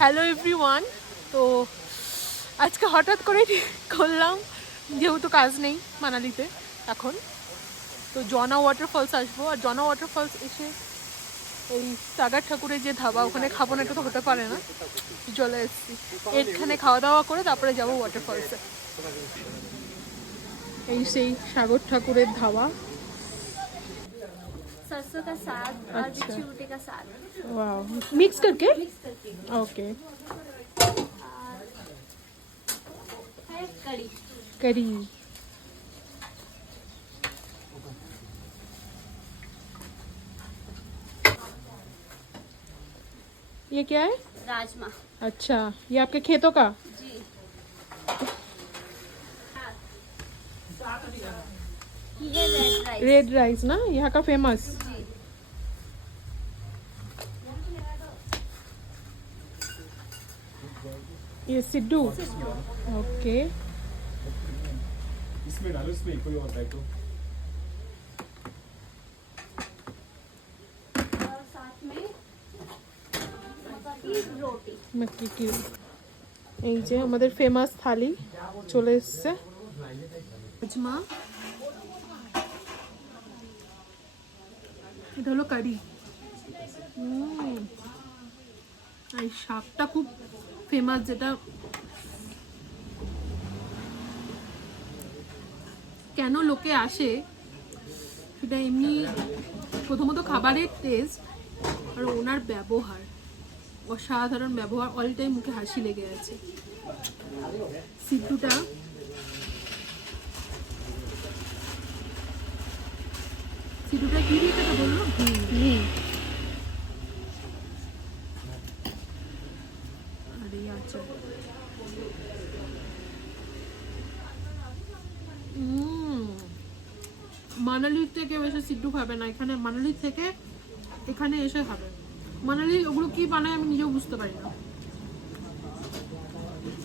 Hello everyone. তো আজকে হঠাৎ করে করলাম, যেহেতু কাজ নেই মানালিতে এখন, তো জনা ওয়াটারফলস আসবো। আর জনা ওয়াটারফলস এসে এই সাগর ঠাকুরের যে ধাবা, ওখানে খাবো না, এটা তো হতে পারে না। চলে এসেছি, এখানে খাওয়া দাওয়া করে তারপরে যাবো ওয়াটারফলসে। এই সেই সাগর ঠাকুরের ধাবা। सरसों का साग और अच्छा। बिच्छू का साग वाह, मिक्स करके। मिक्स करके ओके। और है कड़ी। करी। ये क्या है? राजमा। अच्छा, ये आपके खेतों का? जी। ये रेड राइस। रेड राइस ना, यहाँ का फेमस। जी। ये सिड्डू। ओके। इसमें डालो, इसमें कोई और बैठो। और साथ में मक्का की रोटी। मक्की की। এই যে আমাদের ফেমাস থালি চলে এসেছে। রাজমা, এটা হলো কারি। এই শাকটা খুব ফেমাস, যেটা কেন লোকে আসে সেটা এমনি, প্রথমত খাবারের টেস্ট আর ওনার ব্যবহার, অসাধারণ ব্যবহার। অল টাইম মুখে হাসি লেগে আছে। সিদ্ধুটা কি দিয়ে এটা বললো? ঘি। আর এই আচার। মানালির থেকে বেশি সিদ্ধু খাবে না, এখানে মানালির থেকে এখানে এসে খাবে। মানালি ওগুলো কি বানায় আমি নিজেও বুঝতে পারি না।